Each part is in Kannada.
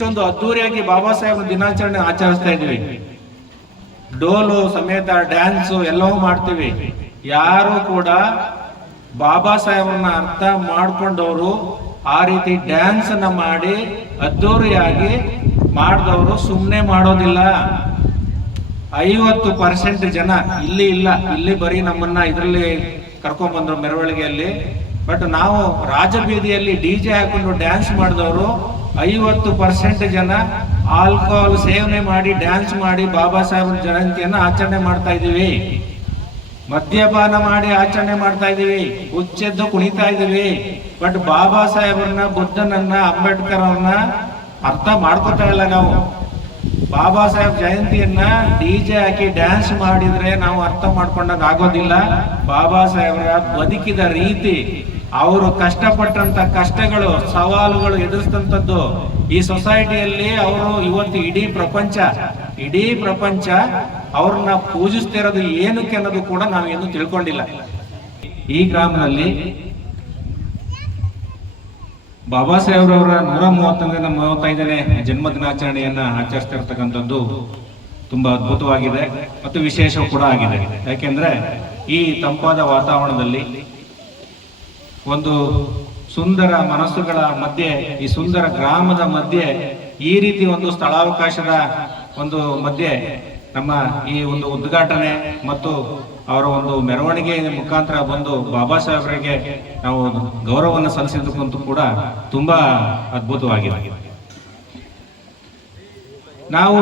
ಇಷ್ಟೊಂದು ಅದ್ದೂರಿಯಾಗಿ ಬಾಬಾ ಸಾಹೇಬ್ ದಿನಾಚರಣೆ ಆಚರಿಸ್ತಾ ಇದೀವಿ. ಡೋಲು ಸಮೇತ ಡ್ಯಾನ್ಸು ಎಲ್ಲವೂ ಮಾಡ್ತೀವಿ. ಯಾರು ಕೂಡ ಬಾಬಾ ಸಾಹೇಬ್ರನ್ನ ಅರ್ಥ ಮಾಡ್ಕೊಂಡವರು ಆ ರೀತಿ ಡ್ಯಾನ್ಸ್ ಅನ್ನ ಮಾಡಿ ಅದ್ದೂರಿಯಾಗಿ ಮಾಡಿದವರು ಸುಮ್ಮನೆ ಮಾಡೋದಿಲ್ಲ. 50% ಜನ ಇಲ್ಲಿ ಇಲ್ಲ, ಇಲ್ಲಿ ಬರೀ ನಮ್ಮನ್ನ ಇದರಲ್ಲಿ ಕರ್ಕೊಂಡ್ ಬಂದ್ರು ಮೆರವಣಿಗೆಯಲ್ಲಿ. ಬಟ್ ನಾವು ರಾಜಬೀದಿಯಲ್ಲಿ DJ ಹಾಕೊಂಡು ಡ್ಯಾನ್ಸ್ ಮಾಡಿದವರು 50% ಜನ ಆಲ್ಕೋಹಾಲ್ ಸೇವನೆ ಮಾಡಿ ಡ್ಯಾನ್ಸ್ ಮಾಡಿ ಬಾಬಾ ಸಾಹೇಬ್ ಜಯಂತಿಯನ್ನ ಆಚರಣೆ ಮಾಡ್ತಾ ಇದೀವಿ. ಮದ್ಯಪಾನ ಮಾಡಿ ಆಚರಣೆ ಮಾಡ್ತಾ ಇದೀವಿ, ಹುಚ್ಚೆದ್ದು ಕುಣಿತಾ ಇದೀವಿ. ಬಟ್ ಬಾಬಾ ಸಾಹೇಬ್ರನ್ನ, ಬುದ್ಧನನ್ನ, ಅಂಬೇಡ್ಕರ್ ಅವ್ರನ್ನ ಅರ್ಥ ಮಾಡ್ಕೊತಾ ಇಲ್ಲ ನಾವು. ಬಾಬಾ ಸಾಹೇಬ್ ಜಯಂತಿಯನ್ನ DJ ಹಾಕಿ ಡ್ಯಾನ್ಸ್ ಮಾಡಿದ್ರೆ ನಾವು ಅರ್ಥ ಮಾಡ್ಕೊಂಡಾಗ ಆಗೋದಿಲ್ಲ. ಬಾಬಾ ಸಾಹೇಬ್ರ ಬದುಕಿದ ರೀತಿ, ಅವರು ಕಷ್ಟಪಟ್ಟಂತ ಕಷ್ಟಗಳು, ಸವಾಲುಗಳು ಎದುರಿಸಿದಂಥದ್ದು, ಈ ಸೊಸೈಟಿಯಲ್ಲಿ ಅವರು ಇವತ್ತು ಇಡೀ ಪ್ರಪಂಚ ಅವ್ರನ್ನ ಪೂಜಿಸ್ತಿರೋದು ಏನಕ್ಕೆ ಅನ್ನೋದು ಕೂಡ ನಾವೇನು ತಿಳ್ಕೊಂಡಿಲ್ಲ. ಈ ಗ್ರಾಮದಲ್ಲಿ ಬಾಬಾ ಸಾಹೇಬ್ರವರ 135ನೇ ಜನ್ಮ ದಿನಾಚರಣೆಯನ್ನ ಆಚರಿಸ್ತಿರ್ತಕ್ಕಂಥದ್ದು ತುಂಬಾ ಅದ್ಭುತವಾಗಿದೆ ಮತ್ತು ವಿಶೇಷ ಕೂಡ ಆಗಿದೆ. ಯಾಕೆಂದ್ರೆ ಈ ತಂಪಾದ ವಾತಾವರಣದಲ್ಲಿ ಒಂದು ಸುಂದರ ಮನಸ್ಸುಗಳ ಮಧ್ಯೆ, ಈ ಸುಂದರ ಗ್ರಾಮದ ಮಧ್ಯೆ ಈ ರೀತಿ ಒಂದು ಸ್ಥಳಾವಕಾಶದ ಒಂದು ಮಧ್ಯೆ ನಮ್ಮ ಈ ಒಂದು ಉದ್ಘಾಟನೆ ಮತ್ತು ಅವರ ಒಂದು ಮೆರವಣಿಗೆ ಮುಖಾಂತರ ಬಂದು ಬಾಬಾ ಸಾಹೇಬರಿಗೆ ನಾವು ಗೌರವವನ್ನು ಸಲ್ಲಿಸಿದ್ದಕ್ಕಂತೂ ಕೂಡ ತುಂಬಾ ಅದ್ಭುತವಾಗಿದೆ. ನಾವು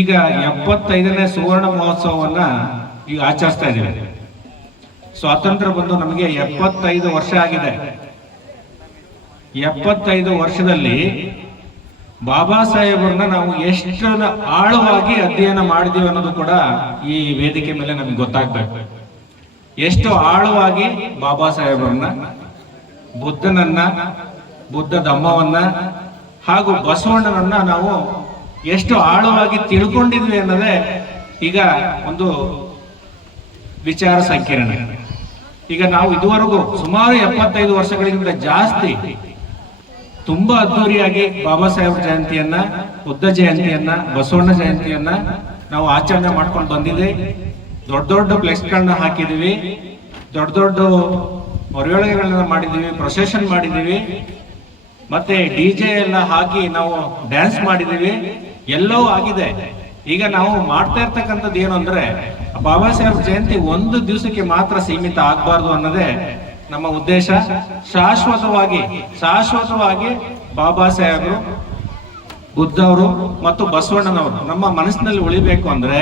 ಈಗ 75ನೇ ಸುವರ್ಣ ಮಹೋತ್ಸವವನ್ನ ಈಗ ಆಚರಿಸ್ತಾ ಇದ್ದೀವಿ. ಸ್ವಾತಂತ್ರ್ಯ ಬಂದು ನಮಗೆ 75 ವರ್ಷ ಆಗಿದೆ. 75 ವರ್ಷದಲ್ಲಿ ಬಾಬಾ ಸಾಹೇಬ್ರನ್ನ ನಾವು ಎಷ್ಟು ಆಳವಾಗಿ ಅಧ್ಯಯನ ಮಾಡಿದೀವಿ ಅನ್ನೋದು ಕೂಡ ಈ ವೇದಿಕೆ ಮೇಲೆ ನಮಗೆ ಗೊತ್ತಾಗ್ಬೇಕು. ಎಷ್ಟು ಆಳವಾಗಿ ಬಾಬಾ ಸಾಹೇಬ್ರನ್ನ, ಬುದ್ಧನನ್ನ, ಬುದ್ಧ ಧಮ್ಮವನ್ನ ಹಾಗೂ ಬಸವಣ್ಣನನ್ನ ನಾವು ಎಷ್ಟು ಆಳವಾಗಿ ತಿಳ್ಕೊಂಡಿದ್ವಿ ಅನ್ನೋದೇ ಈಗ ಒಂದು ವಿಚಾರ ಸಂಕಿರಣ. ಈಗ ನಾವು ಇದುವರೆಗೂ ಸುಮಾರು 75 ವರ್ಷಗಳಿಗಿಂತ ಜಾಸ್ತಿ ತುಂಬಾ ಅದ್ದೂರಿಯಾಗಿ ಬಾಬಾ ಸಾಹೇಬ್ ಜಯಂತಿಯನ್ನ, ಬುದ್ಧ ಜಯಂತಿಯನ್ನ, ಬಸವಣ್ಣ ಜಯಂತಿಯನ್ನ ನಾವು ಆಚರಣೆ ಮಾಡ್ಕೊಂಡು ಬಂದಿದೆ. ದೊಡ್ಡ ಫ್ಲೆಕ್ಸ್ಗಳನ್ನ ಹಾಕಿದೀವಿ, ದೊಡ್ಡ ಮೆರವಣಿಗೆಗಳನ್ನ ಮಾಡಿದೀವಿ, ಪ್ರೊಸೆಷನ್ ಮಾಡಿದೀವಿ, ಮತ್ತೆ DJ ಎಲ್ಲ ಹಾಕಿ ನಾವು ಡ್ಯಾನ್ಸ್ ಮಾಡಿದೀವಿ. ಎಲ್ಲವೂ ಆಗಿದೆ. ಈಗ ನಾವು ಮಾಡ್ತಾ ಇರ್ತಕ್ಕಂಥದ್ದು ಏನು ಅಂದ್ರೆ, ಬಾಬಾ ಸಾಹೇಬ್ ಜಯಂತಿ ಒಂದು ದಿವಸಕ್ಕೆ ಮಾತ್ರ ಸೀಮಿತ ಆಗಬಾರ್ದು ಅನ್ನೋದೇ ನಮ್ಮ ಉದ್ದೇಶ. ಶಾಶ್ವತವಾಗಿ ಬಾಬಾ ಸಾಹೇಬರು, ಬುದ್ಧವರು ಮತ್ತು ಬಸವಣ್ಣನವರು ನಮ್ಮ ಮನಸ್ಸಿನಲ್ಲಿ ಉಳಿಬೇಕು ಅಂದ್ರೆ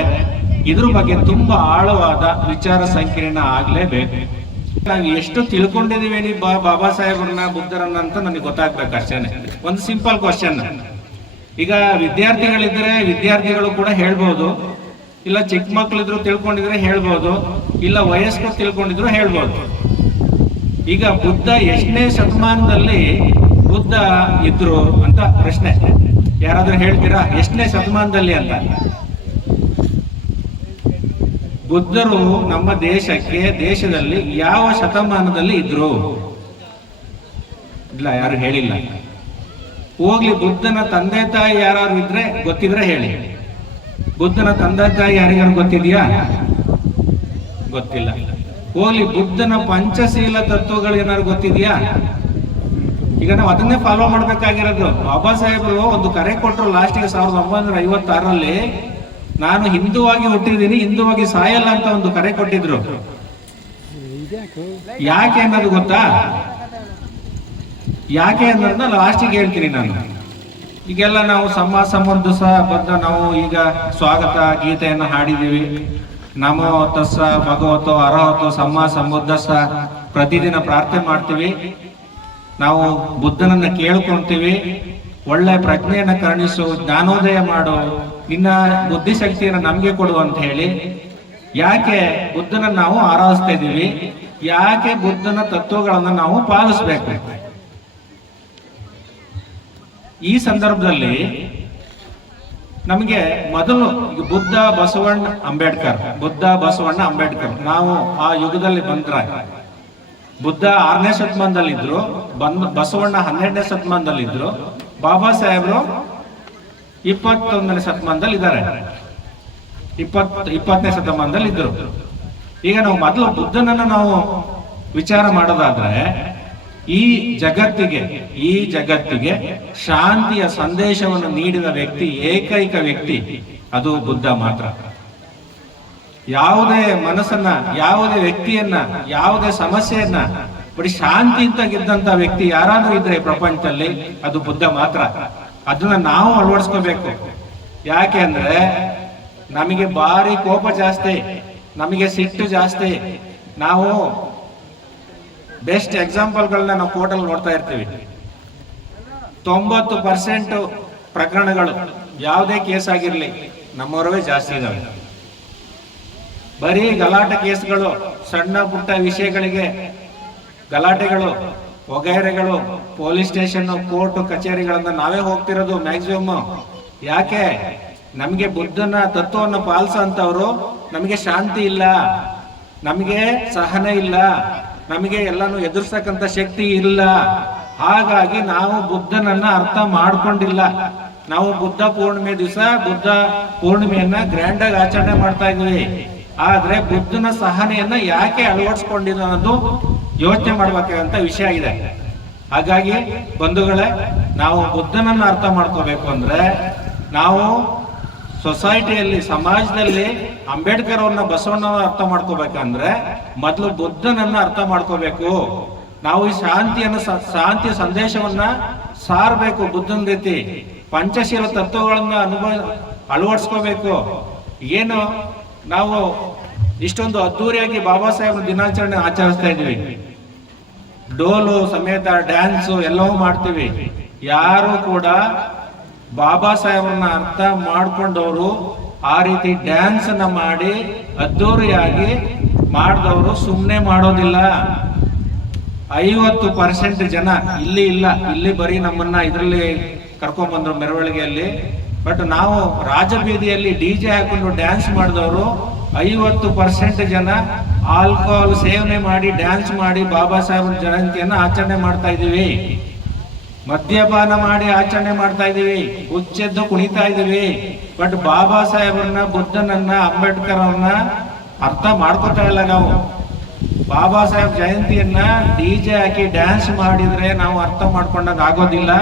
ಇದ್ರ ಬಗ್ಗೆ ತುಂಬಾ ಆಳವಾದ ವಿಚಾರ ಸಂಕಿರಣ ಆಗ್ಲೇಬೇಕು. ನಾವು ಎಷ್ಟು ತಿಳ್ಕೊಂಡಿದೀವಿ ಬಾಬಾ ಸಾಹೇಬ್ರನ್ನ, ಬುದ್ಧರನ್ನ ಅಂತ ನನಗೆ ಗೊತ್ತಾಗ್ಬೇಕು ಅಷ್ಟೇನೆ. ಒಂದು ಸಿಂಪಲ್ ಕ್ವಶನ್. ಈಗ ವಿದ್ಯಾರ್ಥಿಗಳಿದ್ರೆ ವಿದ್ಯಾರ್ಥಿಗಳು ಕೂಡ ಹೇಳ್ಬೋದು, ಇಲ್ಲ ಚಿಕ್ಕ ಮಕ್ಕಳಿದ್ರು ತಿಳ್ಕೊಂಡಿದ್ರೆ ಹೇಳ್ಬೋದು, ಇಲ್ಲ ವಯಸ್ಕರು ತಿಳ್ಕೊಂಡಿದ್ರು ಹೇಳ್ಬೋದು. ಈಗ ಬುದ್ಧ ಎಷ್ಟನೇ ಶತಮಾನದಲ್ಲಿ ಬುದ್ಧ ಇದ್ರು ಅಂತ ಪ್ರಶ್ನೆ. ಯಾರಾದ್ರೂ ಹೇಳ್ತೀರಾ ಎಷ್ಟನೇ ಶತಮಾನದಲ್ಲಿ ಅಂತ? ಬುದ್ಧರು ನಮ್ಮ ದೇಶದಲ್ಲಿ ಯಾವ ಶತಮಾನದಲ್ಲಿ ಇದ್ರು? ಇಲ್ಲ, ಯಾರು ಹೇಳಿಲ್ಲ. ಹೋಗ್ಲಿ, ಬುದ್ಧನ ತಂದೆ ತಾಯಿ ಯಾರು ಇದ್ರೆ ಗೊತ್ತಿದ್ರೆ ಹೇಳಿ. ಬುದ್ಧನ ತಂದೆ ತಾಯಿ ಯಾರಿಗಾರು ಗೊತ್ತಿದ್ಯಾ? ಗೊತ್ತಿಲ್ಲ. ಹೋಗ್ಲಿ, ಬುದ್ಧನ ಪಂಚಶೀಲ ತತ್ವಗಳು ಏನಾದ್ರು ಗೊತ್ತಿದ್ಯಾ? ಈಗ ನಾವು ಅದನ್ನೇ ಫಾಲೋ ಮಾಡ್ಬೇಕಾಗಿರೋದು. ಬಾಬಾ ಸಾಹೇಬರು ಒಂದು ಕರೆ ಕೊಟ್ಟರು ಲಾಸ್ಟಿಗೆ 1956ರಲ್ಲಿ, ನಾನು ಹಿಂದೂವಾಗಿ ಹುಟ್ಟಿದ್ದೀನಿ, ಹಿಂದೂವಾಗಿ ಸಾಯಲ್ಲ ಅಂತ ಒಂದು ಕರೆ ಕೊಟ್ಟಿದ್ರು. ಯಾಕೆ ಅನ್ನೋದು ಗೊತ್ತಾ? ಯಾಕೆ ಅನ್ನೋದನ್ನ ಲಾಸ್ಟಿಗೆ ಹೇಳ್ತೀನಿ ನಾನು. ಈಗೆಲ್ಲ ನಾವು ಸಮರ್ಥ ಬದ್ಧ ನಾವು ಈಗ ಸ್ವಾಗತ ಗೀತೆಯನ್ನು ಹಾಡಿದೀವಿ. ನಮೋ ತಸ್ಸ ಭಗವತೋ ಅರ್ಹತೋ ಸಮ್ಮ ಸಮುದ್ಧಸ್ಸ ಪ್ರತಿದಿನ ಪ್ರಾರ್ಥನೆ ಮಾಡ್ತೀವಿ. ನಾವು ಬುದ್ಧನನ್ನ ಕೇಳ್ಕೊಂತೀವಿ, ಒಳ್ಳೆ ಪ್ರಜ್ಞೆಯನ್ನ ಕರುಣಿಸು, ಜ್ಞಾನೋದಯ ಮಾಡು, ನಿನ್ನ ಬುದ್ಧಿಶಕ್ತಿಯನ್ನು ನಮ್ಗೆ ಕೊಡು ಅಂತ ಹೇಳಿ. ಯಾಕೆ ಬುದ್ಧನ ನಾವು ಆರಾಧಿಸ್ತಾ ಇದೀವಿ? ಯಾಕೆ ಬುದ್ಧನ ತತ್ವಗಳನ್ನ ನಾವು ಪಾಲಿಸ್ಬೇಕು? ಈ ಸಂದರ್ಭದಲ್ಲಿ ನಮಗೆ ಮೊದಲು ಈಗ ಬುದ್ಧ ಬಸವಣ್ಣ ಅಂಬೇಡ್ಕರ್ ನಾವು ಆ ಯುಗದಲ್ಲಿ ಬಂದ್ರೆ ಬುದ್ಧ 6ನೇ ಶತಮಾನದಲ್ಲಿದ್ರು, ಬಸವಣ್ಣ 12ನೇ ಶತಮಾನದಲ್ಲಿದ್ರು, ಬಾಬಾ ಸಾಹೇಬರು 21ನೇ ಶತಮಾನದಲ್ಲಿ ಇದ್ದಾರೆ, 20ನೇ ಶತಮಾನದಲ್ಲಿ ಇದ್ರು. ಈಗ ನಾವು ಮೊದಲು ಬುದ್ಧನನ್ನ ನಾವು ವಿಚಾರ ಮಾಡೋದಾದ್ರೆ ಈ ಜಗತ್ತಿಗೆ ಶಾಂತಿಯ ಸಂದೇಶವನ್ನು ನೀಡಿದ ವ್ಯಕ್ತಿ, ಏಕೈಕ ವ್ಯಕ್ತಿ ಅದು ಬುದ್ಧ ಮಾತ್ರ. ಯಾವುದೇ ಮನಸ್ಸನ್ನ, ಯಾವುದೇ ವ್ಯಕ್ತಿಯನ್ನ, ಯಾವುದೇ ಸಮಸ್ಯೆಯನ್ನ ಬರೀ ಶಾಂತಿ ಅಂತ ಗೆದ್ದಂತ ವ್ಯಕ್ತಿ ಯಾರಾದ್ರೂ ಇದ್ರೆ ಪ್ರಪಂಚದಲ್ಲಿ ಅದು ಬುದ್ಧ ಮಾತ್ರ. ಅದನ್ನ ನಾವು ಅಳವಡಿಸ್ಕೋಬೇಕು. ಯಾಕೆ ಅಂದ್ರೆ ನಮಗೆ ಭಾರಿ ಕೋಪ ಜಾಸ್ತಿ, ನಮಗೆ ಸಿಟ್ಟು ಜಾಸ್ತಿ. ನಾವು ಬೆಸ್ಟ್ ಎಕ್ಸಾಂಪಲ್ಗಳನ್ನ ನಾವು ಕೋರ್ಟಲ್ಲಿ ನೋಡ್ತಾ ಇರ್ತೀವಿ. 90% ಪ್ರಕರಣಗಳು ಯಾವುದೇ ಕೇಸ್ ಆಗಿರ್ಲಿ ನಮ್ಮವರವೇ ಜಾಸ್ತಿ ಇದಾವೆ. ಬರೀ ಗಲಾಟೆ ಕೇಸ್ಗಳು, ಸಣ್ಣ ಪುಟ್ಟ ವಿಷಯಗಳಿಗೆ ಗಲಾಟೆಗಳು, ವಗೈರೆಗಳು, ಪೊಲೀಸ್ ಸ್ಟೇಷನ್, ಕೋರ್ಟ್ ಕಚೇರಿಗಳನ್ನ ನಾವೇ ಹೋಗ್ತಿರೋದು ಮ್ಯಾಕ್ಸಿಮಮ್. ಯಾಕೆ? ನಮಗೆ ಬುದ್ಧನ ತತ್ವವನ್ನು ಪಾಲಿಸೋಂಥವ್ರು ನಮಗೆ ಶಾಂತಿ ಇಲ್ಲ, ನಮಗೆ ಸಹನೆ ಇಲ್ಲ, ನಮಗೆ ಎಲ್ಲಾನು ಎದುರಿಸಕ್ಕಂತ ಶಕ್ತಿ ಇಲ್ಲ. ಹಾಗಾಗಿ ನಾವು ಬುದ್ಧನನ್ನ ಅರ್ಥ ಮಾಡ್ಕೊಂಡಿಲ್ಲ. ನಾವು ಬುದ್ಧ ಪೂರ್ಣಿಮೆ ದಿವಸ ಬುದ್ಧ ಪೂರ್ಣಿಮೆಯನ್ನ ಗ್ರ್ಯಾಂಡ್ ಆಗಿ ಆಚರಣೆ ಮಾಡ್ತಾ ಇದ್ವಿ. ಆದ್ರೆ ಬುದ್ಧನ ಸಹನೆಯನ್ನ ಯಾಕೆ ಅಳವಡಿಸ್ಕೊಂಡಿಲ್ಲ ಅನ್ನೋದು ಯೋಚನೆ ಮಾಡ್ಬೇಕಾದಂತ ವಿಷಯ ಇದೆ. ಹಾಗಾಗಿ ಬಂಧುಗಳೇ, ನಾವು ಬುದ್ಧನನ್ನ ಅರ್ಥ ಮಾಡ್ಕೋಬೇಕು ಅಂದ್ರೆ ನಾವು ಸೊಸೈಟಿಯಲ್ಲಿ, ಸಮಾಜದಲ್ಲಿ ಅಂಬೇಡ್ಕರ್ ಅವ್ರನ್ನ, ಬಸವಣ್ಣನ ಅರ್ಥ ಮಾಡ್ಕೋಬೇಕಂದ್ರೆ ಮೊದಲು ಬುದ್ಧನನ್ನ ಅರ್ಥ ಮಾಡ್ಕೋಬೇಕು. ನಾವು ಈ ಶಾಂತಿಯ ಸಂದೇಶವನ್ನ ಸಾರಬೇಕು. ಬುದ್ಧನ ರೀತಿ ಪಂಚಶೀಲ ತತ್ವಗಳನ್ನ ಅಳವಡಿಸ್ಕೋಬೇಕು. ಏನು ನಾವು ಇಷ್ಟೊಂದು ಅದ್ದೂರಿಯಾಗಿ ಬಾಬಾ ಸಾಹೇಬ್ ದಿನಾಚರಣೆ ಆಚರಿಸ್ತಾ ಇದೀವಿ, ಡೋಲು ಸಮೇತ ಡ್ಯಾನ್ಸು ಎಲ್ಲವೂ ಮಾಡ್ತೀವಿ. ಯಾರು ಕೂಡ ಬಾಬಾ ಸಾಹೇಬ್ರನ್ನ ಅರ್ಥ ಮಾಡ್ಕೊಂಡವರು ಆ ರೀತಿ ಡ್ಯಾನ್ಸ್ ಅನ್ನ ಮಾಡಿ ಅದ್ದೂರಿಯಾಗಿ ಮಾಡಿದವರು ಸುಮ್ಮನೆ ಮಾಡೋದಿಲ್ಲ. 50% ಜನ ಇಲ್ಲಿ ಬರೀ ನಮ್ಮನ್ನ ಇದರಲ್ಲಿ ಕರ್ಕೊಂಡ್ ಬಂದ್ರು ಮೆರವಣಿಗೆಯಲ್ಲಿ. ಬಟ್ ನಾವು ರಾಜಬೀದಿಯಲ್ಲಿ DJ ಹಾಕೊಂಡು ಡ್ಯಾನ್ಸ್ ಮಾಡಿದವರು 50% ಜನ ಆಲ್ಕೋಹಾಲ್ ಸೇವನೆ ಮಾಡಿ ಡ್ಯಾನ್ಸ್ ಮಾಡಿ ಬಾಬಾ ಸಾಹೇಬ್ರ ಜಯಂತಿಯನ್ನ ಆಚರಣೆ ಮಾಡ್ತಾ ಇದೀವಿ. ಮದ್ಯಪಾನ ಮಾಡಿ ಆಚರಣೆ ಮಾಡ್ತಾ ಇದೀವಿ, ಹುಚ್ಚೆದ್ದು ಕುಣಿತಾ ಇದೀವಿ. ಬಟ್ ಬಾಬಾ ಸಾಹೇಬ್ರನ್ನ, ಬುದ್ಧನನ್ನ, ಅಂಬೇಡ್ಕರ್ ಅವ್ರನ್ನ ಅರ್ಥ ಮಾಡ್ಕೊತಾ ಇಲ್ಲ ನಾವು. ಬಾಬಾ ಸಾಹೇಬ್ ಜಯಂತಿಯನ್ನ DJ ಹಾಕಿ ಡ್ಯಾನ್ಸ್ ಮಾಡಿದ್ರೆ ನಾವು ಅರ್ಥ ಮಾಡ್ಕೊಂಡಾಗ ಆಗೋದಿಲ್ಲ.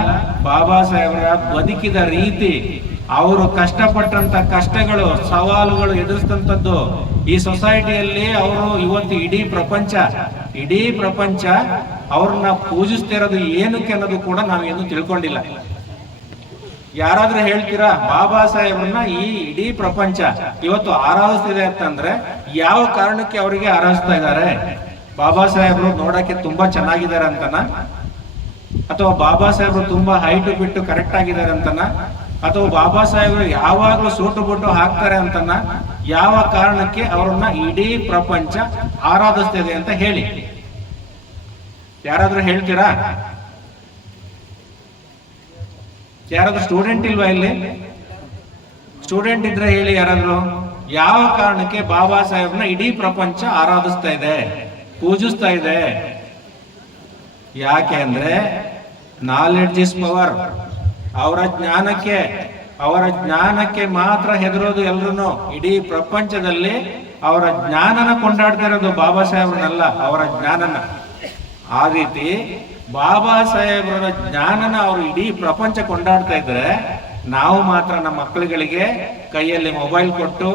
ಬಾಬಾ ಸಾಹೇಬ್ರ ಬದುಕಿದ ರೀತಿ, ಅವರು ಕಷ್ಟಪಟ್ಟಂತ ಕಷ್ಟಗಳು, ಸವಾಲುಗಳು ಎದುರಿಸಿದಂಥದ್ದು ಈ ಸೊಸೈಟಿಯಲ್ಲಿ ಅವರು ಇವತ್ತು ಇಡೀ ಪ್ರಪಂಚ ಅವ್ರನ್ನ ಪೂಜಿಸ್ತಿರೋದು ಏನಕ್ಕೆ ಅನ್ನೋದು ಕೂಡ ನಾವೇನು ತಿಳ್ಕೊಂಡಿಲ್ಲ. ಯಾರಾದ್ರೂ ಹೇಳ್ತೀರಾ ಬಾಬಾ ಸಾಹೇಬ್ರನ್ನ ಈ ಇಡೀ ಪ್ರಪಂಚ ಇವತ್ತು ಆರಾಧಿಸ್ತಿದೆ ಅಂತಂದ್ರೆ ಯಾವ ಕಾರಣಕ್ಕೆ ಅವರಿಗೆ ಆರಾಧಿಸ್ತಾ ಇದ್ದಾರೆ? ಬಾಬಾ ಸಾಹೇಬ್ರು ನೋಡಕ್ಕೆ ತುಂಬಾ ಚೆನ್ನಾಗಿದ್ದಾರೆ ಅಂತನ, ಅಥವಾ ಬಾಬಾ ಸಾಹೇಬ್ರು ತುಂಬಾ ಹೈಟ್ ಬಿಟ್ಟು ಕರೆಕ್ಟ್ ಆಗಿದ್ದಾರೆ ಅಂತನ, ಅಥವಾ ಬಾಬಾ ಸಾಹೇಬ್ರು ಯಾವಾಗ್ಲೂ ಸೂಟು ಬುಟ್ಟು ಹಾಕ್ತಾರೆ ಅಂತನ? ಯಾವ ಕಾರಣಕ್ಕೆ ಅವ್ರನ್ನ ಇಡೀ ಪ್ರಪಂಚ ಆರಾಧಿಸ್ತಿದೆ ಅಂತ ಹೇಳಿ. ಯಾರಾದ್ರೂ ಹೇಳ್ತೀರಾ? ಯಾರಾದ್ರೂ ಸ್ಟೂಡೆಂಟ್ ಇಲ್ವಾ ಇಲ್ಲಿ? ಸ್ಟೂಡೆಂಟ್ ಇದ್ರೆ ಹೇಳಿ ಯಾರಾದ್ರೂ. ಯಾವ ಕಾರಣಕ್ಕೆ ಬಾಬಾ ಸಾಹೇಬ್ನ ಇಡೀ ಪ್ರಪಂಚ ಆರಾಧಿಸ್ತಾ ಇದೆ, ಪೂಜಿಸ್ತಾ ಇದೆ? ಯಾಕೆ ಅಂದ್ರೆ ನಾಲೆಡ್ಜ್ ಇಸ್ ಪವರ್. ಅವರ ಜ್ಞಾನಕ್ಕೆ ಮಾತ್ರ ಹೆದರೋದು ಎಲ್ರು. ಇಡೀ ಪ್ರಪಂಚದಲ್ಲಿ ಅವರ ಜ್ಞಾನನ ಕೊಂಡಾಡ್ತಾ ಇರೋದು ಬಾಬಾ ಸಾಹೇಬ್ರನ್ನಲ್ಲ, ಅವರ ಜ್ಞಾನನ. ಆ ರೀತಿ ಬಾಬಾ ಸಾಹೇಬ್ರ ಜ್ಞಾನನ ಅವರು ಇಡೀ ಪ್ರಪಂಚ ಕೊಂಡಾಡ್ತಾ ಇದ್ರೆ, ನಾವು ಮಾತ್ರ ನಮ್ಮ ಮಕ್ಕಳುಗಳಿಗೆ ಕೈಯಲ್ಲಿ ಮೊಬೈಲ್ ಕೊಟ್ಟು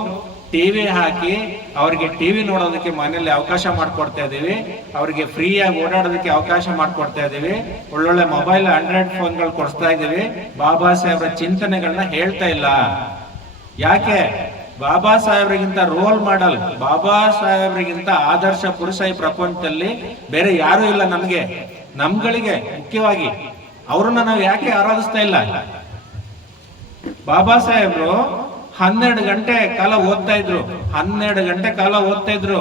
ಟಿವಿ ಹಾಕಿ ಅವರಿಗೆ ಟಿವಿ ನೋಡೋದಕ್ಕೆ ಮನೆಯಲ್ಲಿ ಅವಕಾಶ ಮಾಡ್ಕೊಡ್ತಾ ಇದೀವಿ, ಅವರಿಗೆ ಫ್ರೀಯಾಗಿ ಓಡಾಡೋದಕ್ಕೆ ಅವಕಾಶ ಮಾಡ್ಕೊಡ್ತಾ ಇದೀವಿ, ಒಳ್ಳೊಳ್ಳೆ ಮೊಬೈಲ್ ಆಂಡ್ರಾಯ್ಡ್ ಫೋನ್ಗಳು ಕೊಡಿಸ್ತಾ ಇದೀವಿ. ಬಾಬಾ ಸಾಹೇಬ್ರ ಚಿಂತನೆಗಳನ್ನ ಹೇಳ್ತಾ ಇಲ್ಲ. ಯಾಕೆ? ಬಾಬಾ ಸಾಹೇಬ್ರಿಗಿಂತ ರೋಲ್ ಮಾಡಲ್, ಬಾಬಾ ಸಾಹೇಬ್ರಿಗಿಂತ ಆದರ್ಶ ಪುರುಷ ಈ ಪ್ರಪಂಚದಲ್ಲಿ ಬೇರೆ ಯಾರು ಇಲ್ಲ. ನಮ್ಗಳಿಗೆ ಮುಖ್ಯವಾಗಿ ಅವ್ರನ್ನ ನಾವು ಯಾಕೆ ಆರಾಧಿಸ್ತಾ ಇಲ್ಲ? ಬಾಬಾ ಸಾಹೇಬ್ರು 12 ಗಂಟೆ ಕಾಲ ಓದ್ತಾ ಇದ್ರು. 12 ಗಂಟೆ ಕಾಲ ಓದ್ತಾ ಇದ್ರು.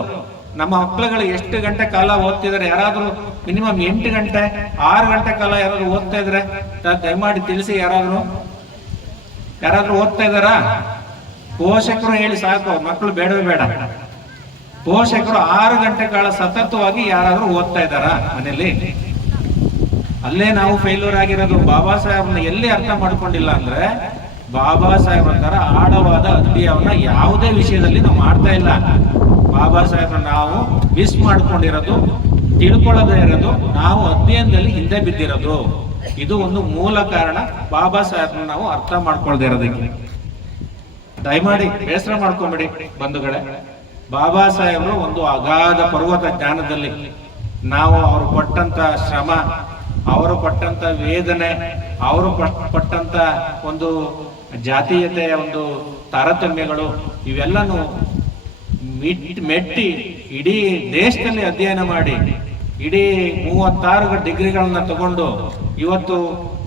ನಮ್ಮ ಮಕ್ಕಳುಗಳು ಎಷ್ಟು ಗಂಟೆ ಕಾಲ ಓದ್ತಿದಾರೆ? ಯಾರಾದ್ರೂ ಮಿನಿಮಮ್ 8 ಗಂಟೆ 6 ಗಂಟೆ ಕಾಲ ಯಾರಾದ್ರೂ ಓದ್ತಾ ಇದ್ರೆ ದಯಮಾಡಿ ತಿಳಿಸಿ. ಯಾರಾದ್ರೂ ಓದ್ತಾ ಇದಾರಾ? ಪೋಷಕರು ಹೇಳಿ ಸಾಕು, ಮಕ್ಕಳು ಬೇಡವೇ ಬೇಡ. ಪೋಷಕರು 6 ಗಂಟೆ ಕಾಲ ಸತತವಾಗಿ ಯಾರಾದ್ರೂ ಓದ್ತಾ ಇದ್ದಾರಾ ಮನೆಯಲ್ಲಿ? ಅಲ್ಲೇ ನಾವು ಫೇಲ್ಯೂರ್ ಆಗಿರೋದು. ಬಾಬಾ ಸಾಹೇಬ್ನ ಎಲ್ಲಿ ಅರ್ಥ ಮಾಡ್ಕೊಂಡಿಲ್ಲ ಅಂದ್ರೆ, ಬಾಬಾ ಸಾಹೇಬ್ ಅಂತಾರ ಆಳವಾದ ಅಧ್ಯಯನ ಯಾವುದೇ ವಿಷಯದಲ್ಲಿ ನಾವು ಮಾಡ್ತಾ ಇಲ್ಲ. ಬಾಬಾ ಸಾಹೇಬ್ನ ನಾವು ಮಿಸ್ ಮಾಡ್ಕೊಂಡಿರೋದು, ತಿಳ್ಕೊಳ್ಳದೇ ಇರೋದು, ನಾವು ಅಧ್ಯಯನದಲ್ಲಿ ಹಿಂದೆ ಬಿದ್ದಿರೋದು. ಇದು ಒಂದು ಮೂಲ ಕಾರಣ ಬಾಬಾ ಸಾಹೇಬ್ನ ನಾವು ಅರ್ಥ ಮಾಡ್ಕೊಳ್ದೇ ಇರೋದಕ್ಕೆ. ದಯಮಾಡಿ ಬೇಸರ ಮಾಡ್ಕೊಂಬಿಡಿ ಬಂಧುಗಳೇ. ಬಾಬಾ ಸಾಹೇಬರು ಒಂದು ಅಗಾಧ ಪರ್ವತ ಜ್ಞಾನದಲ್ಲಿ ನಾವು ಅವರು ಪಟ್ಟಂತ ಶ್ರಮ, ಅವರು ಪಟ್ಟಂತ ವೇದನೆ, ಅವರು ಪಟ್ಟಂತ ಒಂದು ಜಾತೀಯತೆಯ ಒಂದು ತಾರತಮ್ಯಗಳು, ಇವೆಲ್ಲನೂ ಮೆಟ್ಟಿ ಇಡೀ ದೇಶದಲ್ಲಿ ಅಧ್ಯಯನ ಮಾಡಿ ಇಡೀ 36 ಡಿಗ್ರಿಗಳನ್ನ ತಗೊಂಡು ಇವತ್ತು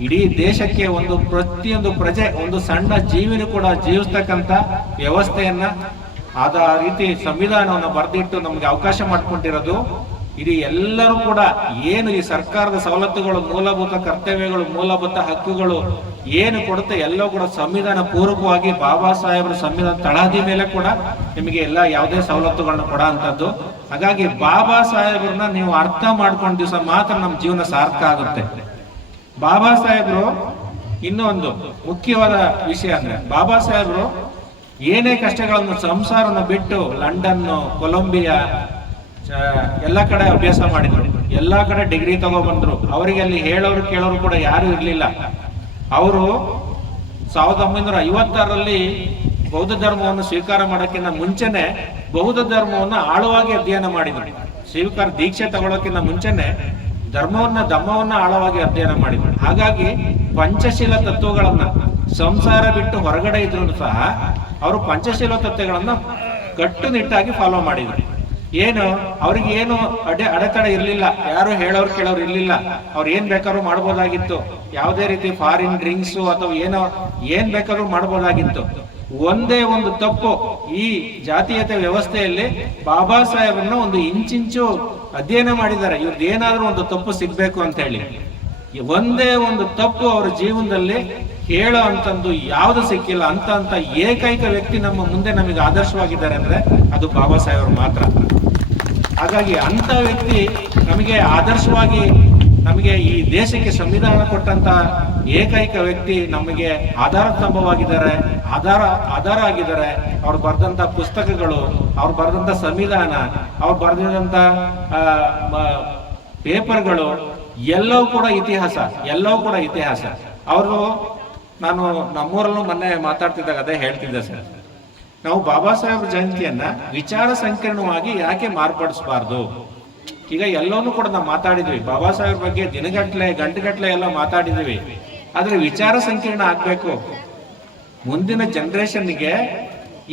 ಇಡೀ ದೇಶಕ್ಕೆ ಒಂದು ಪ್ರತಿಯೊಂದು ಪ್ರಜೆ, ಒಂದು ಸಣ್ಣ ಜೀವಿನೂ ಕೂಡ ಜೀವಿಸ್ತಕ್ಕಂಥ ವ್ಯವಸ್ಥೆಯನ್ನ ಆದ ರೀತಿ ಸಂವಿಧಾನವನ್ನು ಬರೆದಿಟ್ಟು ನಮ್ಗೆ ಅವಕಾಶ ಮಾಡ್ಕೊಂಡಿರೋದು. ಇದು ಎಲ್ಲರೂ ಕೂಡ ಏನು ಈ ಸರ್ಕಾರದ ಸವಲತ್ತುಗಳು, ಮೂಲಭೂತ ಕರ್ತವ್ಯಗಳು, ಮೂಲಭೂತ ಹಕ್ಕುಗಳು ಏನು ಕೊಡುತ್ತೆ ಎಲ್ಲವೂ ಕೂಡ ಸಂವಿಧಾನ ಪೂರ್ವಕವಾಗಿ ಬಾಬಾ ಸಾಹೇಬರ ಸಂವಿಧಾನ ತಳಹದಿ ಮೇಲೆ ಕೂಡ ನಿಮಗೆ ಎಲ್ಲ ಯಾವುದೇ ಸವಲತ್ತುಗಳನ್ನ ಕೊಡ ಅಂತದ್ದು. ಹಾಗಾಗಿ ಬಾಬಾ ಸಾಹೇಬ್ರನ್ನ ನೀವು ಅರ್ಥ ಮಾಡ್ಕೊಂಡ ದಿವಸ ಮಾತ್ರ ನಮ್ಮ ಜೀವನ ಸಾರ್ಥಕ ಆಗುತ್ತೆ. ಬಾಬಾ ಸಾಹೇಬರು ಇನ್ನೂ ಒಂದು ಮುಖ್ಯವಾದ ವಿಷಯ ಅಂದ್ರೆ, ಬಾಬಾ ಸಾಹೇಬರು ಏನೇ ಕಷ್ಟಗಳನ್ನು ಸಂಸಾರವನ್ನು ಬಿಟ್ಟು ಲಂಡನ್, ಕೊಲಂಬಿಯಾ ಎಲ್ಲ ಕಡೆ ಅಭ್ಯಾಸ ಮಾಡಿದ್ರು, ಎಲ್ಲಾ ಕಡೆ ಡಿಗ್ರಿ ತಗೊಬಂದ್ರು. ಅವರಿಗೆ ಅಲ್ಲಿ ಹೇಳೋರು ಕೇಳೋರು ಕೂಡ ಯಾರು ಇರ್ಲಿಲ್ಲ. ಅವರು 1956ರಲ್ಲಿ ಬೌದ್ಧ ಧರ್ಮವನ್ನು ಸ್ವೀಕಾರ ಮಾಡೋಕ್ಕಿಂತ ಮುಂಚೆನೆ ಬೌದ್ಧ ಧರ್ಮವನ್ನು ಆಳವಾಗಿ ಅಧ್ಯಯನ ಮಾಡಿದ್ರು. ಸ್ವೀಕಾರ ದೀಕ್ಷೆ ತಗೊಳ್ಳೋಕ್ಕಿಂತ ಮುಂಚೆನೆ ಧಮ್ಮವನ್ನ ಆಳವಾಗಿ ಅಧ್ಯಯನ ಮಾಡಿದ್ರು. ಹಾಗಾಗಿ ಪಂಚಶೀಲ ತತ್ವಗಳನ್ನ ಸಂಸಾರ ಬಿಟ್ಟು ಹೊರಗಡೆ ಇದ್ರು ಸಹ ಅವರು ಪಂಚಶೀಲ ತತ್ವಗಳನ್ನ ಕಟ್ಟುನಿಟ್ಟಾಗಿ ಫಾಲೋ ಮಾಡಿದ್ರು. ಏನು ಅವ್ರಿಗೆ ಏನು ಅಡೆತಡೆ ಇರ್ಲಿಲ್ಲ, ಯಾರು ಹೇಳೋರು ಕೇಳೋರು ಇರ್ಲಿಲ್ಲ. ಅವ್ರು ಏನ್ ಬೇಕಾದ್ರೂ ಮಾಡ್ಬೋದಾಗಿತ್ತು, ಯಾವುದೇ ರೀತಿ ಫಾರಿನ್ ಡ್ರಿಂಕ್ಸು ಅಥವಾ ಏನ್ ಬೇಕಾದ್ರೂ ಮಾಡ್ಬೋದಾಗಿತ್ತು. ಒಂದೇ ಒಂದು ತಪ್ಪು, ಈ ಜಾತೀಯತೆ ವ್ಯವಸ್ಥೆಯಲ್ಲಿ ಬಾಬಾ ಸಾಹೇಬ್ರನ್ನ ಒಂದು ಇಂಚಿಂಚು ಅಧ್ಯಯನ ಮಾಡಿದ್ದಾರೆ. ಇವ್ರದ್ದು ಏನಾದ್ರೂ ಒಂದು ತಪ್ಪು ಸಿಗ್ಬೇಕು ಅಂತ ಹೇಳಿ ಒಂದೇ ಒಂದು ತಪ್ಪು ಅವರ ಜೀವನದಲ್ಲಿ ಹೇಳೋ ಅಂತಂದು ಯಾವ್ದು ಸಿಕ್ಕಿಲ್ಲ. ಅಂತ ಏಕೈಕ ವ್ಯಕ್ತಿ ನಮ್ಮ ಮುಂದೆ ನಮಗೆ ಆದರ್ಶವಾಗಿದ್ದಾರೆ ಅಂದ್ರೆ ಅದು ಬಾಬಾ ಸಾಹೇಬರು ಮಾತ್ರ. ಹಾಗಾಗಿ ಅಂತ ವ್ಯಕ್ತಿ ನಮಗೆ ಆದರ್ಶವಾಗಿ, ನಮಗೆ ಈ ದೇಶಕ್ಕೆ ಸಂವಿಧಾನ ಕೊಟ್ಟಂತ ಏಕೈಕ ವ್ಯಕ್ತಿ ನಮಗೆ ಆಧಾರ ಸ್ತಂಭವಾಗಿದ್ದಾರೆ, ಆಧಾರ ಆಗಿದ್ದಾರೆ. ಅವ್ರು ಬರೆದಂತ ಪುಸ್ತಕಗಳು, ಅವ್ರು ಬರೆದಂತ ಸಂವಿಧಾನ, ಅವ್ರು ಬರೆದಂತ ಪೇಪರ್ಗಳು ಎಲ್ಲವೂ ಕೂಡ ಇತಿಹಾಸ. ಅವರು, ನಾನು ನಮ್ಮೂರಲ್ಲೂ ಮೊನ್ನೆ ಮಾತಾಡ್ತಿದ್ದಾಗ ಅದೇ ಹೇಳ್ತಿದ್ದೆ ಸರ್, ನಾವು ಬಾಬಾ ಸಾಹೇಬ್ ಜಯಂತಿಯನ್ನ ವಿಚಾರ ಸಂಕಿರಣವಾಗಿ ಯಾಕೆ ಮಾರ್ಪಡಿಸಬಾರ್ದು? ಈಗ ಎಲ್ಲವನ್ನೂ ಕೂಡ ನಾವು ಮಾತಾಡಿದ್ವಿ, ಬಾಬಾ ಸಾಹೇಬ್ ಬಗ್ಗೆ ಗಂಟೆಗಟ್ಲೆ ಎಲ್ಲ ಮಾತಾಡಿದ್ವಿ. ಆದ್ರೆ ವಿಚಾರ ಸಂಕಿರಣ ಆಗ್ಬೇಕು. ಮುಂದಿನ ಜನರೇಷನ್ಗೆ,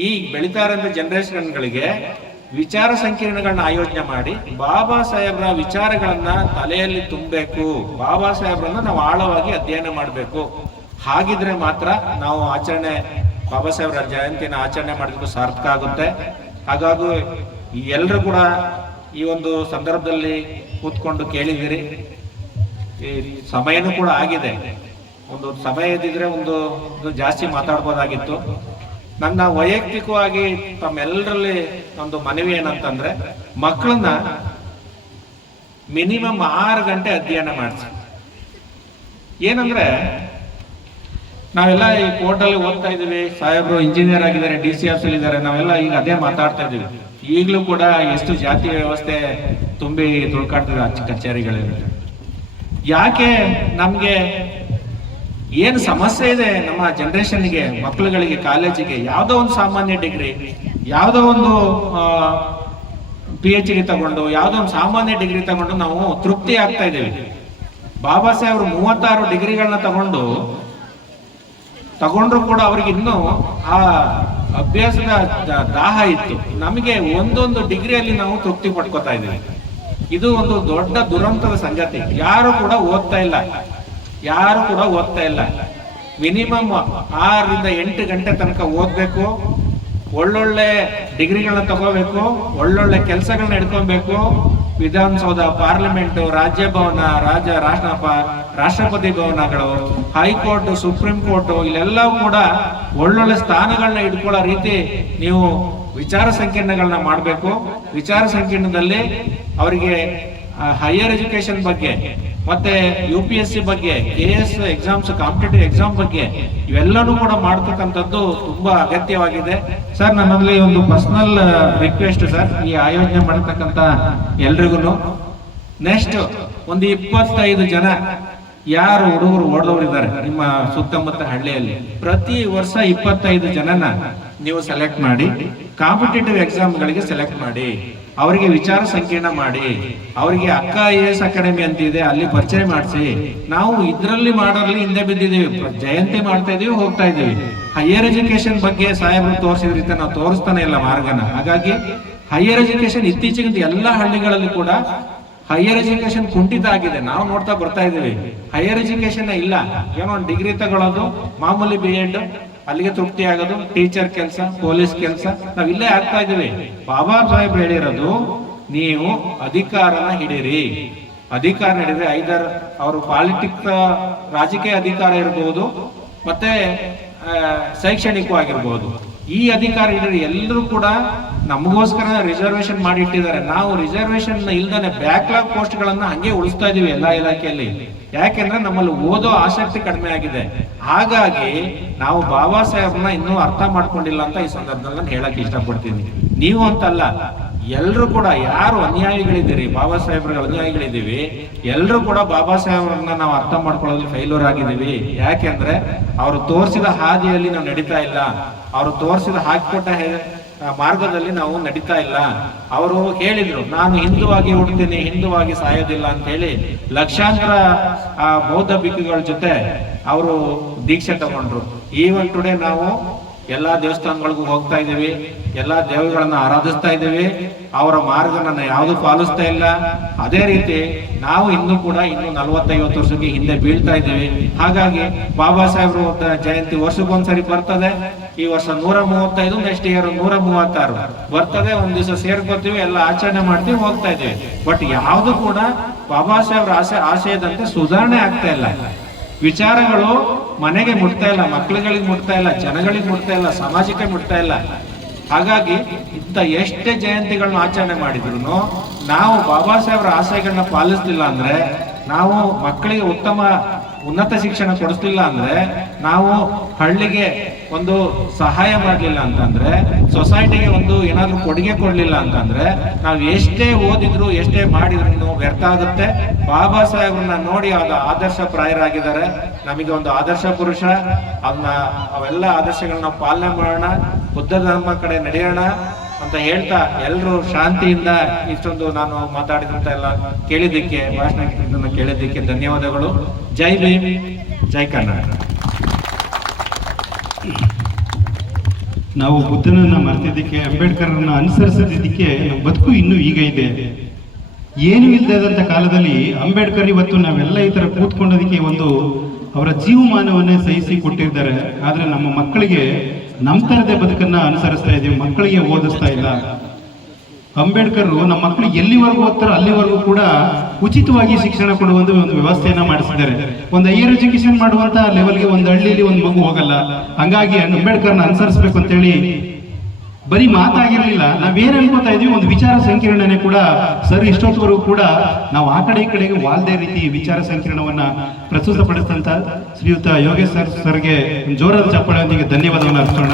ಈ ಬೆಳೀತಾ ಇರೋ ಜನರೇಷನ್ಗಳಿಗೆ ವಿಚಾರ ಸಂಕಿರಣಗಳನ್ನ ಆಯೋಜನೆ ಮಾಡಿ ಬಾಬಾ ಸಾಹೇಬ್ರ ವಿಚಾರಗಳನ್ನ ತಲೆಯಲ್ಲಿ ತುಂಬಬೇಕು. ಬಾಬಾ ಸಾಹೇಬ್ರನ್ನ ನಾವು ಆಳವಾಗಿ ಅಧ್ಯಯನ ಮಾಡಬೇಕು. ಹಾಗಿದ್ರೆ ಮಾತ್ರ ನಾವು ಬಾಬಾ ಸಾಹೇಬ್ರ ಜಯಂತಿನ ಆಚರಣೆ ಮಾಡಿದ್ರು ಸಾರ್ಥಕ ಆಗುತ್ತೆ. ಹಾಗಾಗಿ ಎಲ್ಲರೂ ಕೂಡ ಈ ಒಂದು ಸಂದರ್ಭದಲ್ಲಿ ಕೂತ್ಕೊಂಡು ಕೇಳಿದಿರಿ. ಈ ಸಮಯನೂ ಕೂಡ ಆಗಿದೆ. ಒಂದು ಸಮಯ ಇದ್ದಿದ್ರೆ ಒಂದು ಜಾಸ್ತಿ ಮಾತಾಡ್ಬೋದಾಗಿತ್ತು. ನನ್ನ ವೈಯಕ್ತಿಕವಾಗಿ ತಮ್ಮೆಲ್ಲರಲ್ಲಿ ಒಂದು ಮನವಿ ಏನಂತಂದ್ರೆ, ಮಕ್ಕಳನ್ನ ಮಿನಿಮಮ್ 6 ಗಂಟೆ ಅಧ್ಯಯನ ಮಾಡಿಸಿ. ಏನಂದ್ರೆ ನಾವೆಲ್ಲ ಈ ಕೋರ್ಟಲ್ಲಿ ಓದ್ತಾ ಇದೀವಿ, ಸಾಹೇಬ್ರು ಇಂಜಿನಿಯರ್ ಆಗಿದ್ದಾರೆ, DC ಆಫೀಸಲ್ಲಿ ಇದ್ದಾರೆ, ನಾವೆಲ್ಲ ಈಗ ಅದೇ ಮಾತಾಡ್ತಾ ಇದೀವಿ. ಈಗಲೂ ಕೂಡ ಎಷ್ಟು ಜಾತಿ ವ್ಯವಸ್ಥೆ ತುಂಬಿ ತುಳ್ಕಾಡ್ತಿದೆ ಕಚೇರಿಗಳಲ್ಲಿ. ಯಾಕೆ ನಮ್ಗೆ ಏನು ಸಮಸ್ಯೆ ಇದೆ ನಮ್ಮ ಜನರೇಷನ್ಗೆ, ಮಕ್ಕಳುಗಳಿಗೆ, ಕಾಲೇಜಿಗೆ ಯಾವುದೋ ಒಂದು ಸಾಮಾನ್ಯ ಡಿಗ್ರಿ, ಯಾವುದೋ ಒಂದು PhD ತಗೊಂಡು, ಯಾವುದೋ ಒಂದು ಸಾಮಾನ್ಯ ಡಿಗ್ರಿ ತಗೊಂಡು ನಾವು ತೃಪ್ತಿ ಆಗ್ತಾ ಇದ್ದೀವಿ. ಬಾಬಾ ಸಾಹೇಬ್ರು 36 ಡಿಗ್ರಿಗಳನ್ನ ತಗೊಂಡ್ರು ಕೂಡ ಅವ್ರಿಗೆ ಇನ್ನೂ ಆ ಅಭ್ಯಾಸದ ದಾಹ ಇತ್ತು. ನಮಗೆ ಒಂದೊಂದು ಡಿಗ್ರಿಯಲ್ಲಿ ನಾವು ತೃಪ್ತಿ ಪಡ್ಕೋತಾ ಇದ್ದೀವಿ. ಇದು ಒಂದು ದೊಡ್ಡ ದುರಂತದ ಸಂಗತಿ. ಯಾರು ಕೂಡ ಓದ್ತಾ ಇಲ್ಲ. ಮಿನಿಮಮ್ 6 ರಿಂದ 8 ಗಂಟೆ ತನಕ ಓದ್ಬೇಕು. ಒಳ್ಳೊಳ್ಳೆ ಡಿಗ್ರಿಗಳನ್ನ ತಗೋಬೇಕು, ಒಳ್ಳೊಳ್ಳೆ ಕೆಲಸಗಳನ್ನ ಹಿಡ್ಕೊಬೇಕು. ವಿಧಾನಸೌಧ, ಪಾರ್ಲಿಮೆಂಟ್, ರಾಜ್ಯಭವನ, ರಾಷ್ಟ್ರಪತಿ ಭವನಗಳು, ಹೈಕೋರ್ಟ್, ಸುಪ್ರೀಂ ಕೋರ್ಟ್, ಇಲ್ಲೆಲ್ಲವೂ ಕೂಡ ಒಳ್ಳೊಳ್ಳೆ ಸ್ಥಾನಗಳನ್ನ ಇಟ್ಕೊಳ್ಳೋ ರೀತಿ ನೀವು ವಿಚಾರ ಸಂಕಿರಣಗಳನ್ನ ಮಾಡಬೇಕು. ವಿಚಾರ ಸಂಕಿರಣದಲ್ಲಿ ಅವರಿಗೆ ಹೈಯರ್ ಎಜುಕೇಶನ್ ಬಗ್ಗೆ ಮತ್ತೆ UPSC ಬಗ್ಗೆ, KS ಎಕ್ಸಾಮ್ಸ್, ಕಾಂಪಿಟೇಟಿವ್ ಎಕ್ಸಾಮ್ ಬಗ್ಗೆ ಇವೆಲ್ಲನೂ ಕೂಡ ಮಾಡ್ತಕ್ಕಂಥದ್ದು ತುಂಬಾ ಅಗತ್ಯವಾಗಿದೆ. ಸರ್, ನನ್ನಲ್ಲಿ ಒಂದು ಪರ್ಸನಲ್ ರಿಕ್ವೆಸ್ಟ್ ಸರ್, ಈ ಆಯೋಜನೆ ಮಾಡತಕ್ಕಂಥ ಎಲ್ರಿಗೂ ನೆಕ್ಸ್ಟ್ ಒಂದು 25 ಜನ ಯಾರು ಹುಡುಗರು ಓಡೋರಿದ್ದಾರೆ ನಿಮ್ಮ ಸುತ್ತಮುತ್ತ ಹಳ್ಳಿಯಲ್ಲಿ, ಪ್ರತಿ ವರ್ಷ 25 ಜನನ ನೀವು ಸೆಲೆಕ್ಟ್ ಮಾಡಿ ಕಾಂಪಿಟೇಟಿವ್ ಎಕ್ಸಾಮ್ಗಳಿಗೆ ಸೆಲೆಕ್ಟ್ ಮಾಡಿ, ಅವರಿಗೆ ವಿಚಾರ ಸಂಕಿರಣ ಮಾಡಿ, ಅವರಿಗೆ ಅಕ್ಕ IAS ಅಕಾಡೆಮಿ ಅಂತ ಇದೆ, ಅಲ್ಲಿ ಪರಿಚಯ ಮಾಡಿಸಿ. ನಾವು ಇದರಲ್ಲಿ ಮಾಡೋದ್ರಲ್ಲಿ ಹಿಂದೆ ಬಿದ್ದಿದ್ದೀವಿ, ಜಯಂತಿ ಮಾಡ್ತಾ ಇದೀವಿ, ಹೋಗ್ತಾ ಇದೀವಿ. ಹೈಯರ್ ಎಜುಕೇಶನ್ ಬಗ್ಗೆ ಸಾಹೇಬರು ತೋರಿಸಿದ್ರಿಂದ ನಾವು ತೋರಿಸ್ತಾನೆ ಇಲ್ಲ ಮಾರ್ಗನ. ಹಾಗಾಗಿ ಹೈಯರ್ ಎಜುಕೇಶನ್ ಇತ್ತೀಚೆಗೆ ಎಲ್ಲ ಹಳ್ಳಿಗಳಲ್ಲಿ ಕೂಡ ಹೈಯರ್ ಎಜುಕೇಶನ್ ಕುಂಠಿತ ಆಗಿದೆ. ನಾವು ನೋಡ್ತಾ ಬರ್ತಾ ಇದೀವಿ, ಹೈಯರ್ ಎಜುಕೇಶನ್ ಇಲ್ಲ. ಏನೋ ಒಂದು ಡಿಗ್ರಿ ತಗೊಳ್ಳೋದು, ಮಾಮೂಲಿ BEd, ಅಲ್ಲಿಗೆ ತೃಪ್ತಿ ಆಗೋದು, ಟೀಚರ್ ಕೆಲಸ, ಪೊಲೀಸ್ ಕೆಲಸ, ನಾವ್ ಇಲ್ಲೇ ಆಗ್ತಾ ಇದೀವಿ. ಬಾಬಾ ಸಾಹೇಬ್ ಹೇಳಿರೋದು, ನೀವು ಅಧಿಕಾರನ ಹಿಡೀರಿ. ಅಧಿಕಾರ ಹಿಡಿದ್ರೆ ಐದರ್ ಅವರು ಪಾಲಿಟಿಕ್ಸ್ ರಾಜಕೀಯ ಅಧಿಕಾರ ಇರಬಹುದು, ಮತ್ತೆ ಶೈಕ್ಷಣಿಕವಾಗಿರ್ಬೋದು. ಈ ಅಧಿಕಾರ ಹಿಡಿದ್ರೆ ಎಲ್ಲರೂ ಕೂಡ ನಮಗೋಸ್ಕರ ರಿಸರ್ವೇಶನ್ ಮಾಡಿಟ್ಟಿದ್ದಾರೆ. ನಾವು ರಿಸರ್ವೇಶನ್ ಇಲ್ದಾನೆ ಬ್ಯಾಕ್ಲಾಗ್ ಪೋಸ್ಟ್ ಗಳನ್ನ ಹಂಗೆ ಉಳಿಸ್ತಾ ಇದೀವಿ ಎಲ್ಲಾ ಇಲಾಖೆಯಲ್ಲಿ. ಯಾಕೆಂದ್ರೆ ನಮ್ಮಲ್ಲಿ ಓದೋ ಆಸಕ್ತಿ ಕಡಿಮೆ ಆಗಿದೆ. ಹಾಗಾಗಿ ನಾವು ಬಾಬಾ ಸಾಹೇಬ್ನ ಇನ್ನೂ ಅರ್ಥ ಮಾಡ್ಕೊಂಡಿಲ್ಲ ಅಂತ ಈ ಸಂದರ್ಭದಲ್ಲಿ ನಾನು ಹೇಳಕ್ ಇಷ್ಟಪಡ್ತೀನಿ. ನೀವು ಅಂತಲ್ಲ, ಎಲ್ರು ಕೂಡ ಯಾರು ಅನ್ಯಾಯಿಗಳಿದ್ದೀರಿ, ಬಾಬಾ ಸಾಹೇಬ್ರ ಅನ್ಯಾಯಿಗಳಿದ್ದೀವಿ, ಎಲ್ರು ಕೂಡ ಬಾಬಾ ಸಾಹೇಬ್ರನ್ನ ನಾವು ಅರ್ಥ ಮಾಡ್ಕೊಳ್ಳೋದು ಫೈಲೂರ್ ಆಗಿದ್ದೀವಿ. ಯಾಕೆಂದ್ರೆ ಅವರು ತೋರಿಸಿದ ಹಾದಿಯಲ್ಲಿ ನಾವು ನಡೀತಾ ಇಲ್ಲ, ಅವರು ತೋರಿಸಿದ ಹಾಕಿಕೊಟ್ಟ ಮಾರ್ಗದಲ್ಲಿ ನಾವು ನಡೀತಾ ಇಲ್ಲ. ಅವರು ಹೇಳಿದ್ರು, ನಾನು ಹಿಂದುವಾಗಿ ಹುಡ್ತೀನಿ, ಹಿಂದುವಾಗಿ ಸಾಯೋದಿಲ್ಲ ಅಂತ ಹೇಳಿ ಲಕ್ಷಾಂತರ ಬೌದ್ಧ ಭಿಕ್ಷುಗಳ ಜೊತೆ ಅವರು ದೀಕ್ಷೆ ತಗೊಂಡ್ರು. ಈವನ್ ಟುಡೇ ನಾವು ಎಲ್ಲಾ ದೇವಸ್ಥಾನಗಳಿಗೂ ಹೋಗ್ತಾ ಇದೀವಿ, ಎಲ್ಲಾ ದೇವರುಗಳನ್ನ ಆರಾಧಿಸ್ತಾ ಇದೀವಿ, ಅವರ ಮಾರ್ಗನ ಯಾವುದು ಪಾಲಿಸ್ತಾ ಇಲ್ಲ. ಅದೇ ರೀತಿ ನಾವು ಇನ್ನೂ ಕೂಡ 40-50 ವರ್ಷಕ್ಕೆ ಹಿಂದೆ ಬೀಳ್ತಾ ಇದ್ದೀವಿ. ಹಾಗಾಗಿ ಬಾಬಾ ಸಾಹೇಬ್ರು ಜಯಂತಿ ವರ್ಷಕ್ಕೊಂದ್ಸರಿ ಬರ್ತದೆ. ಈ ವರ್ಷ 135, ನೆಕ್ಸ್ಟ್ ಇಯರ್ 136 ಬರ್ತದೆ. ಒಂದ್ ದಿವಸ ಸೇರ್ಕೋತೀವಿ, ಎಲ್ಲ ಆಚರಣೆ ಮಾಡ್ತೀವಿ, ಹೋಗ್ತಾ ಇದೀವಿ. ಬಟ್ ಯಾವುದು ಕೂಡ ಬಾಬಾ ಸಾಹೇಬ್ರ ಆಶಯದಂತೆ ಸುಧಾರಣೆ ಆಗ್ತಾ ಇಲ್ಲ. ವಿಚಾರಗಳು ಮನೆಗೆ ಮುಟ್ತಾ ಇಲ್ಲ, ಮಕ್ಕಳುಗಳಿಗೆ ಮುಟ್ತಾ ಇಲ್ಲ, ಜನಗಳಿಗೆ ಮುಟ್ತಾ ಇಲ್ಲ, ಸಮಾಜಕ್ಕೆ ಮುಟ್ತಾ ಇಲ್ಲ. ಹಾಗಾಗಿ ಇಂಥ ಎಷ್ಟೇ ಜಯಂತಿಗಳನ್ನ ಆಚರಣೆ ಮಾಡಿದ್ರು ನಾವು ಬಾಬಾ ಸಾಹೇಬ್ರ ಆಶಯಗಳನ್ನ ಪಾಲಿಸ್ಲಿಲ್ಲ ಅಂದ್ರೆ, ನಾವು ಮಕ್ಕಳಿಗೆ ಉನ್ನತ ಶಿಕ್ಷಣ ಕೊಡಿಸ್ಲಿಲ್ಲ ಅಂದ್ರೆ, ನಾವು ಹಳ್ಳಿಗೆ ಒಂದು ಸಹಾಯ ಮಾಡ್ಲಿಲ್ಲ ಅಂತಂದ್ರೆ, ಸೊಸೈಟಿಗೆ ಒಂದು ಏನಾದ್ರೂ ಕೊಡುಗೆ ಕೊಡ್ಲಿಲ್ಲ ಅಂತಂದ್ರೆ, ನಾವು ಎಷ್ಟೇ ಓದಿದ್ರು ಎಷ್ಟೇ ಮಾಡಿದ್ರು ವ್ಯರ್ಥ ಆಗುತ್ತೆ. ಬಾಬಾ ಸಾಹೇಬ್ರನ್ನ ನೋಡಿ ಆದರ್ಶ ಪ್ರಾಯರಾಗಿದ್ದಾರೆ. ನಮಗೆ ಒಂದು ಆದರ್ಶ ಪುರುಷ. ಅವೆಲ್ಲ ಆದರ್ಶಗಳನ್ನ ಪಾಲನೆ ಮಾಡೋಣ, ಬುದ್ಧ ಧರ್ಮ ಕಡೆ ನಡೆಯೋಣ ಅಂತ ಹೇಳ್ತಾ, ಎಲ್ಲರೂ ಶಾಂತಿಯಿಂದ ಇಷ್ಟೊಂದು ನಾನು ಮಾತಾಡಿದಂತ ಎಲ್ಲ ಕೇಳಿದ್ದಕ್ಕೆ, ಭಾಷಣ ಕೇಳಿದ್ದಕ್ಕೆ ಧನ್ಯವಾದಗಳು. ಜೈ ಭೀಮ್, ಜೈ ಕರ್ನಾಟಕ. ನಾವು ಬುದ್ಧನನ್ನ ಮರ್ತಿದ್ದಕ್ಕೆ, ಅಂಬೇಡ್ಕರ್ನ ಅನುಸರಿಸದಿದ್ದಕ್ಕೆ ನಮ್ಮ ಬದುಕು ಇನ್ನೂ ಈಗ ಇದೆ. ಏನು ಇಲ್ಲದಂತ ಕಾಲದಲ್ಲಿ ಅಂಬೇಡ್ಕರ್ ಇವತ್ತು ನಾವೆಲ್ಲ ಈ ತರ ಕೂತ್ಕೊಂಡೋದಕ್ಕೆ ಒಂದು ಅವರ ಜೀವಮಾನವನ್ನೇ ಸಹಿಸಿ ಕೊಟ್ಟಿದ್ದಾರೆ. ಆದ್ರೆ ನಮ್ಮ ಮಕ್ಕಳಿಗೆ ನಮ್ಮ ತರದೇ ಬದುಕನ್ನ ಅನುಸರಿಸ್ತಾ ಇದೀವಿ, ಮಕ್ಕಳಿಗೆ ಓದಿಸ್ತಾ ಇಲ್ಲ. ಅಂಬೇಡ್ಕರ್ ನಮ್ಮ ಮಕ್ಕಳು ಎಲ್ಲಿವರೆಗೂ ಓದ್ತಾರೋ ಅಲ್ಲಿವರೆಗೂ ಕೂಡ ಉಚಿತವಾಗಿ ಶಿಕ್ಷಣ ಕೊಡುವಂತ ಒಂದು ವ್ಯವಸ್ಥೆಯನ್ನ ಮಾಡಿಸಿದ್ದಾರೆ. ಒಂದು ಹೈಯರ್ ಎಜುಕೇಶನ್ ಮಾಡುವಂತ ಲೆವೆಲ್ಗೆ ಒಂದು ಹಳ್ಳಿಯಲ್ಲಿ ಒಂದು ಮಗು ಹೋಗಲ್ಲ. ಹಂಗಾಗಿ ಅಂಬೇಡ್ಕರ್ನ ಅನುಸರಿಸಬೇಕು ಅಂತೇಳಿ ಬರೀ ಮಾತಾಗಿರ್ಲಿಲ್ಲ, ನಾವೇನ್ ಅನ್ಕೋತಾ ಇದೀವಿ, ಒಂದು ವಿಚಾರ ಸಂಕಿರಣನೆ ಕೂಡ ಸರ್ ಇಷ್ಟೊತ್ತವರೆಗೂ ಕೂಡ ನಾವು ಆ ಕಡೆ ಈ ಕಡೆಗೆ ವಾಲ್ದೇ ರೀತಿ ವಿಚಾರ ಸಂಕಿರಣವನ್ನ ಪ್ರಸ್ತುತಪಡಿಸಿದಂತ ಶ್ರೀಯುತ ಯೋಗೇಶ್ ಸರ್ಗೆ ಜೋರಾದ ಚಪ್ಪಾಳೆಯೊಂದಿಗೆ ಧನ್ಯವಾದವನ್ನು ಅರ್ಪಿಸೋಣ.